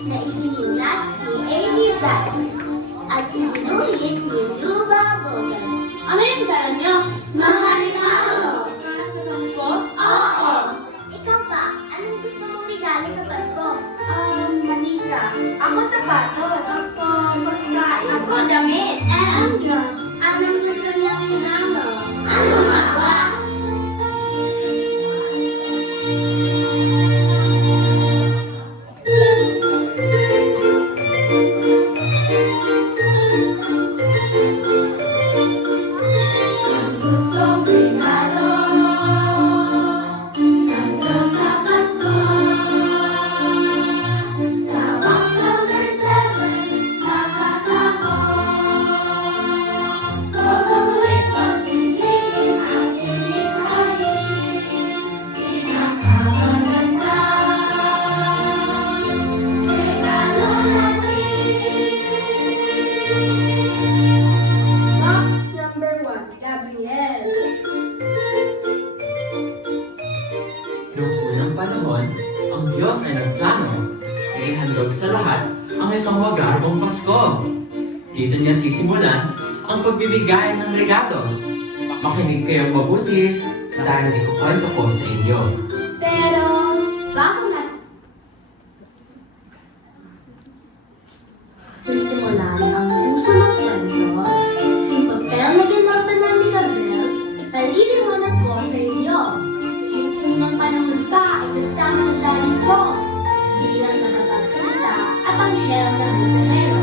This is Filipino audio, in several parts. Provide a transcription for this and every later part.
na isinulat ni A.B. Bryant at ibinuhit ni Luba Bogan. Ano yung dala niyo? Mga regalo! Para sa Pasko? Oo! Ikaw ba? Anong gusto mong regalo sa Pasko? Manika. Ako sapatos. Ako pagkain. Ako damit. Ang Diyos, anong gusto niyang regalo? Ano nga ba? Gustong regalo ng Diyos sa Pasko. Sa box number 7, nakatago. Probably pasilipin ang tinitahid. Pinakamaganda regalo natin. Box number 1, Gabriel. Noong unang panahon, ang Diyos ay nagplano na ihandog sa lahat ang isang magarong Pasko. Dito niya sisimulan ang pagbibigay ng regalo. Makinig kayong mabuti dahil ikukwento ko sa inyo. Pero, bago natin simulan ang puso ng kwento, yung papel na ginagawa ni Gabriel, ipaliliwanag ko sa inyo. Yung unang panahon pa ay kasama na siya rito, bilang nagpapagsalita at anghel ng mensahero.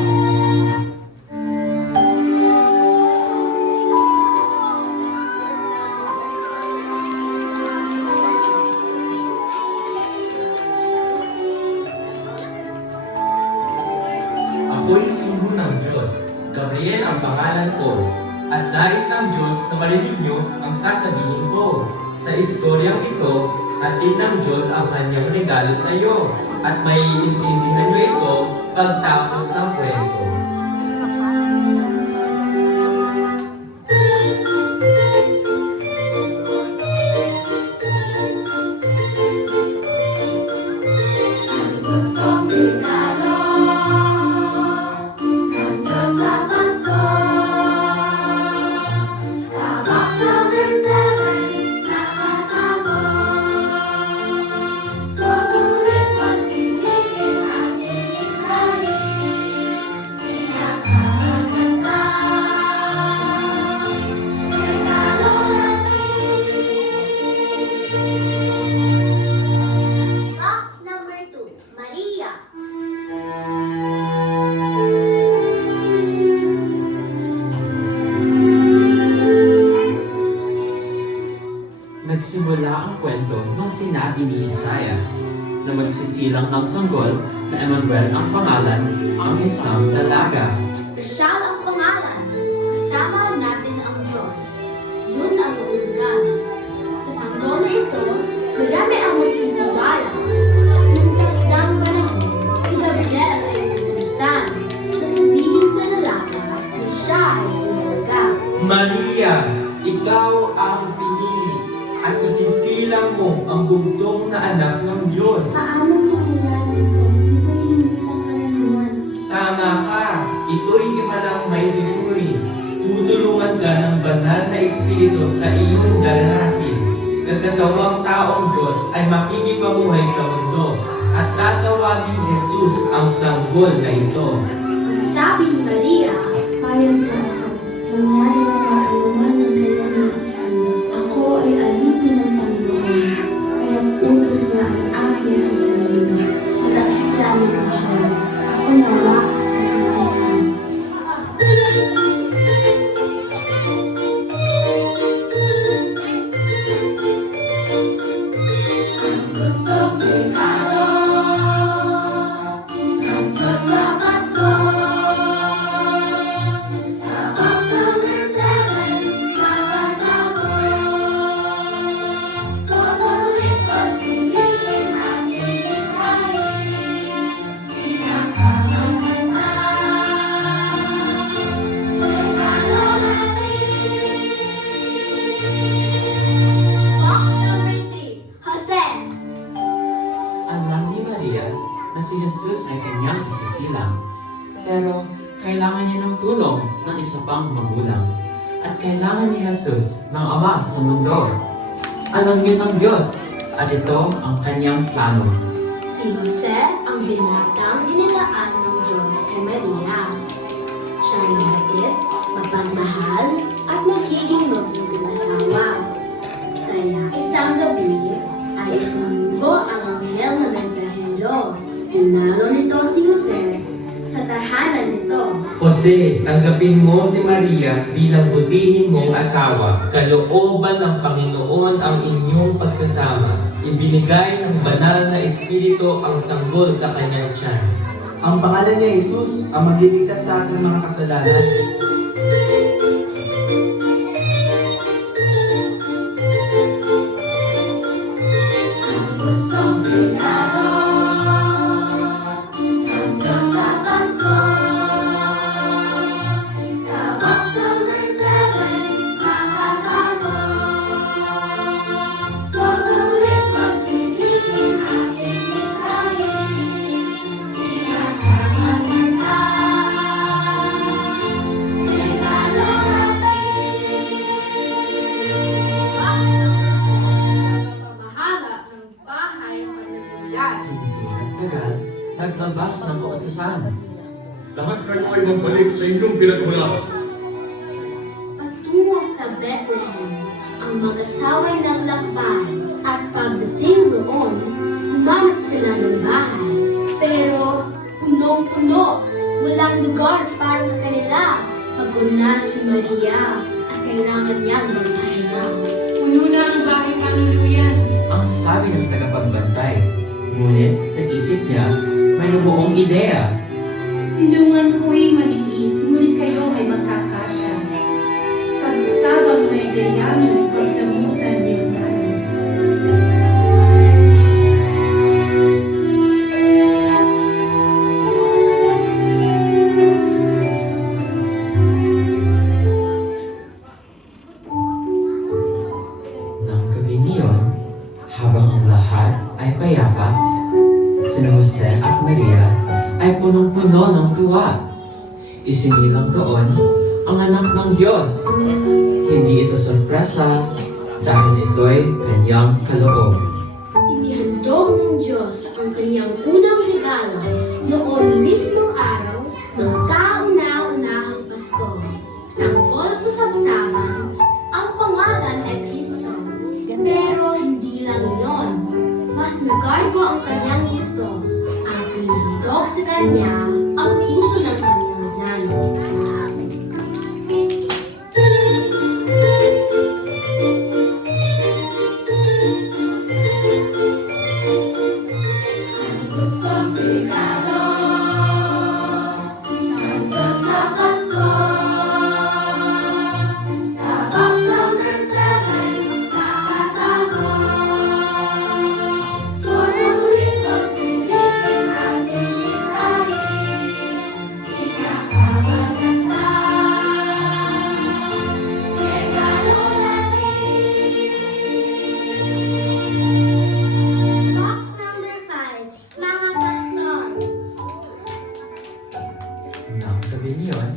Ako'y sugo ng Diyos. Gabriel ang pangalan ko. At nais ng Diyos na marinig niyo ang sasabihin ko. Sa istoryang ito, hatid ng Diyos ang kanyang regalo sa iyo. At maiintindihan niyo ito pagtapos ng kwento. Gustong regalo ng Diyos sa Pasko. Sa box number 7, nakatago. Probably pasilipin ang tinitahid. Pinakamaganda regalo natin. Box number 2, Maria. Nagsimula ang kwento nung sinabi ni Isaias na magsisilang ng sanggol na Emmanuel ang pangalan ang isang dalaga. Espesyal ang pangalan. Kasama natin ang Diyos. Yun ang uhulugan. Sa sanggol na ito, marami ang magtitiwala. Nung takdang panahon, si Gabriel ay nagustusan na sabihin sa dalaga na siya ay umalaga. Maria, ikaw ang pinili at isisilang mo ang bugtong na anak ng Diyos. Paano makilala ko? Ito'y hindi pangkaraniwan. Tama ka, ito'y himalang may disuri. Tutulungan ka ng banal na Espiritu sa iyong dalanasin. Nagkatawang taong Diyos ay makikipamuhay sa mundo at tatawagin Jesus ang sanggol na ito. Ang sabi ni Maria, Payag na ako, mangyari na maanuman ng kanyang naisin. Ako ay alipin ng Panginoon, kaya utos niya ang aking susundin. Sa dakilanin ko siya, ako nawa ang Panginoon. gustong regalo ng Diyos sa Pasko. Sa box number 7, nakatago. Paborito pasilipin ang tinitahid. Pinakamaganda Jesus ay kanyang isisilang. Pero kailangan niya ng tulong ng isa pang magulang. At kailangan ni Jesus ng Ama sa mundo. Alam niyo ng Diyos at ito ang kanyang plano. Si Jose ang binatang inilaan ng Diyos kay Maria. Siya ay mabait, mapagmahal, at magiging mabuting asawa. Kaya isang gabi ay sumunggo ang anghel na mensahero. Dinalo nito si Jose sa tahanan nito. Jose, tanggapin mo si Maria bilang butihin mong asawa. Kalooban ng Panginoon ang inyong pagsasama. Ibinigay ng banal na Espiritu ang sanggol sa kanyang tiyan. Ang pangalan niya Jesus ang magliligtas sa ating mga kasalanan. Gustong pekado ng Diyos sa Pasko. Sa box number 7, nakatago. Huwag ulit magsilipin ating itrayin. Pinagkakamanda, regalo natin. Pamahala ng bahay panagbilan. Hindi nagtagal, naglabas ng kautusan. Lahat kayo ay magbalik sa inyong pinagmulan. Patungo sa Bethlehem, ang mag-asawa'y naglakbay at pagdating roon, humanap sila ng bahay. Pero punong-puno, walang lugar para sa kanila. Pagod na si Maria at kailangan niyang magpahinga. Puno na ang bahay panuluyan. Ang sabi ng tagapagbantay. Ngunit sa isip niya, may buong ideya. Silungan ko'y maliit, ngunit kayo ay magkakasya. Sabsabang may gayamin pagdamutan niyo sa amin. Nang gabi niyon, habang ang lahat ay payapa, sina Jose at Maria ay punong-puno ng tuwa. Isinilang doon ang anak ng Diyos. Hindi ito sorpresa dahil ito'y kanyang kaloob. Inihandog ng Diyos ang kanyang unang regalo noong mismong araw ng kauna-unahang Pasko. Sanggol sa sabsaban, ang pangalan ay Kristo. Pero hindi lang yon. Mas magarbo ang kanyang gusto at inihandog sa kanya ang puso ng kanyang nanay. Gustong pekado ng Diyos sa Pasko. Sa box number 7, nakatago. Huwag ulit magsilipin ating itrayin. Pinagkakaganda, regalo natin. Box number 5, mga pastor. Nang gabi niyon,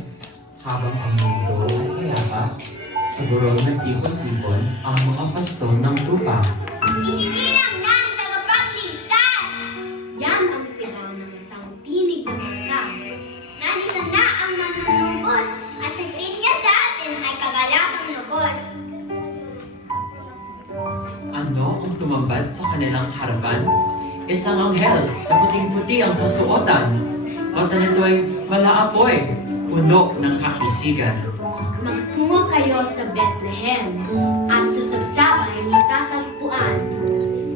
habang ang mundo ay payapa, sa burol nag-ipon-ipon ang mga pastor ng lupa. Isinilang na ang tagapagligtas! Yan ang sigaw ng isang tinig na malakas. Narito na ang manunubos at ang greet niya sa atin ay kagalatang lubos. Ano ang tumambad sa kanilang harapan? Isang anghel na puting-puti ang kasuotan. Mata nito'y malaapoy, puno ng kakisigan. Magtungo kayo sa Bethlehem at sa sabsabay matatagpuan.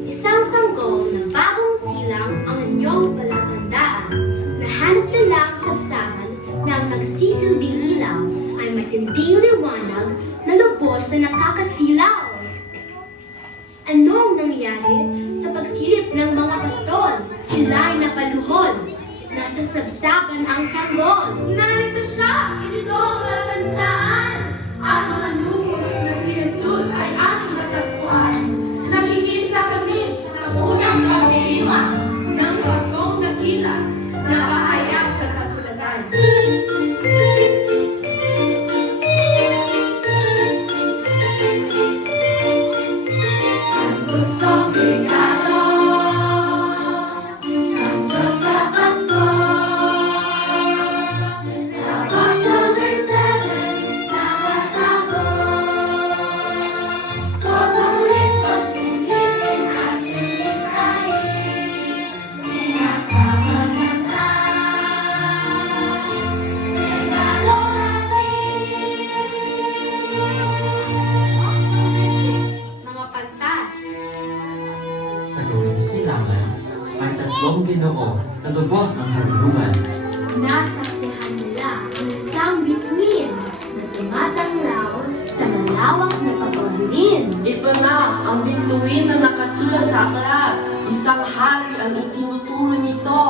Isang sanggol na bagong silang ang inyong palatandaan. Nahanap nila ang sabsaban na ang nagsisilbing ilaw ay matinding liwanag na lubos na nakakasilaw. Anong nangyari sa pagsilip ng mga pastol? Sila ay napaluhod. Nasa sabsaban ang sanggol. Narito siya! Ito ang palatandaan! Ang mga numero na si Jesus ay aming natagpuan. Nag-iisa kami sa unang pagdiliman ng Paskong Dakila. Diyos ng karunungan. Nasaksihan nila ang isang bituin na tumatanglaw sa malawak na pagpabilin. Ito na ang bituin na nakasulat sa aklat. Isang hari ang itinuturo nito.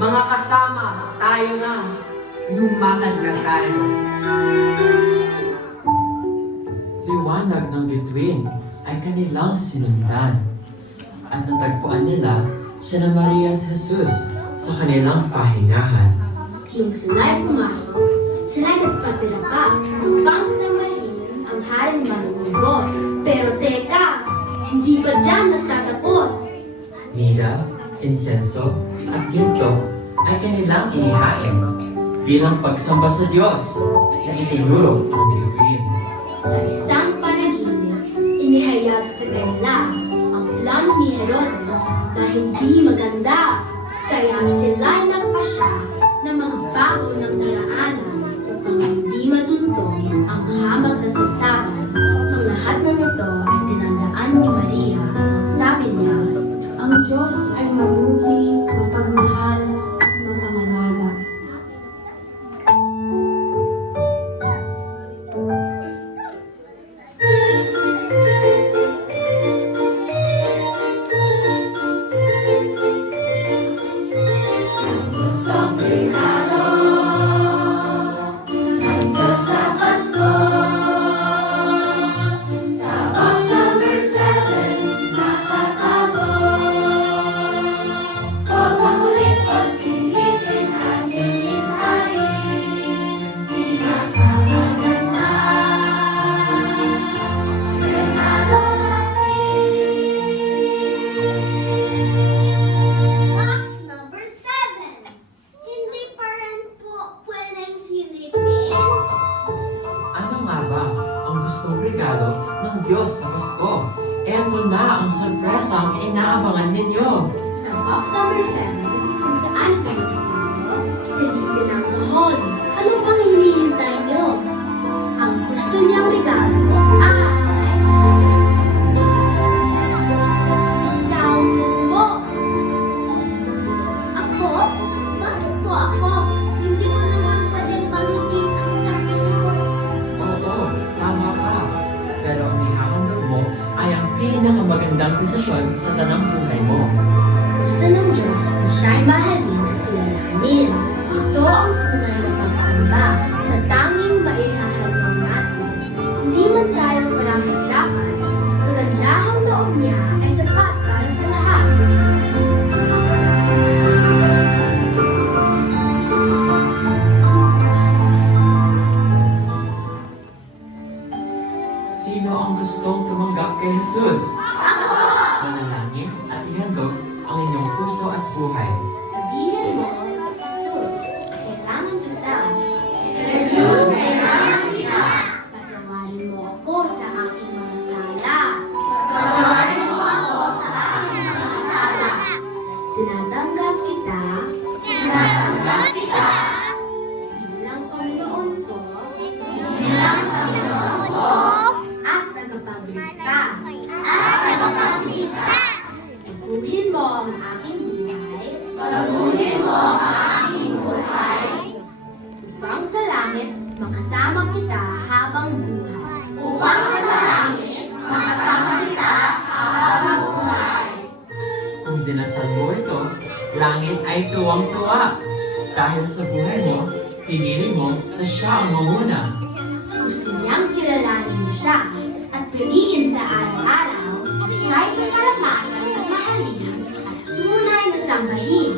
Mga kasama, tayo na. Lumakad na tayo. Liwanag ng bituin ay kanilang sinundan. At natagpuan nila sina Maria at Jesus sa kanilang pahingahan. Nung sila'y pumasok, sila'y nagpatira pa upang samahin ang haring marunggos. Pero teka, hindi pa dyan nagtatapos. Mira, insenso, at ginto ay kanilang inihain bilang pagsamba sa Diyos na itinuro ng bituin. Sa isang panaginip, inihayag sa kanila ang plano ni Herodes na hindi maganda. Kaya sila'y nagpasya na magbago ng daraanan upang hindi matuntong ang hamak na sagsabas. Ang lahat ng ito ay tinandaan ni Maria. Sabi niya, Ang Diyos ay mabuti, mapagmahal, at mapangalaga. Box number 7. Hindi pa rin po pwedeng silipin. Ano nga ba ang gustong regalo ng Diyos sa Pasko? Eto na ang sorpresang inaabangan ninyo. Sa box number 7, kung saan ito nakapalo, silipin ang kahon. Ano bang hinihintay nyo? Ang gusto niyang regalo ay... Saunus mo! Ako? Bakit po ako? Hindi ko naman pwedeng pangingin ang sarili ko. Oo, tama ka. Pero ang ihahandog mo ay ang pinakamagandang desisyon sa tanang buhay mo. Gusto ng Diyos na siya'y mahalin at kilalanin. Ito ang tunay na pagsamba na tanging maihahalaw natin. Hindi man tayo maraming dapat, magandahang loob niya ay sapat para sa lahat. Sino ang gustong tumanggap kay Jesus? Manalangin at ihandog ang inyong puso at buhay. Sabihin mo, Jesus, kailangan kita. Jesus, kailangan kita. Patawarin mo ako sa aking mga sala. Patawarin mo ako sa aking mga sala. Tinatanggap kita. Tinatanggap kita. Bilang Panginoon ko. Bilang Panginoon ko. At tagapagligtas. At tagapagligtas. Baguhin mo ang aking buhay. Baguhin mo ang aking buhay. Upang sa langit, makasama kita habang buhay. Upang sa langit, makasama kita habang buhay. Kung dinasal mo ito, langit ay tuwang-tuwa. Dahil sa buhay mo, pinili mo na siya ang manguna. Gusto niyang kilalanin mo siya at piliin sa araw-araw na siya'y pasalamatan at mahalin at tunay na sambahin.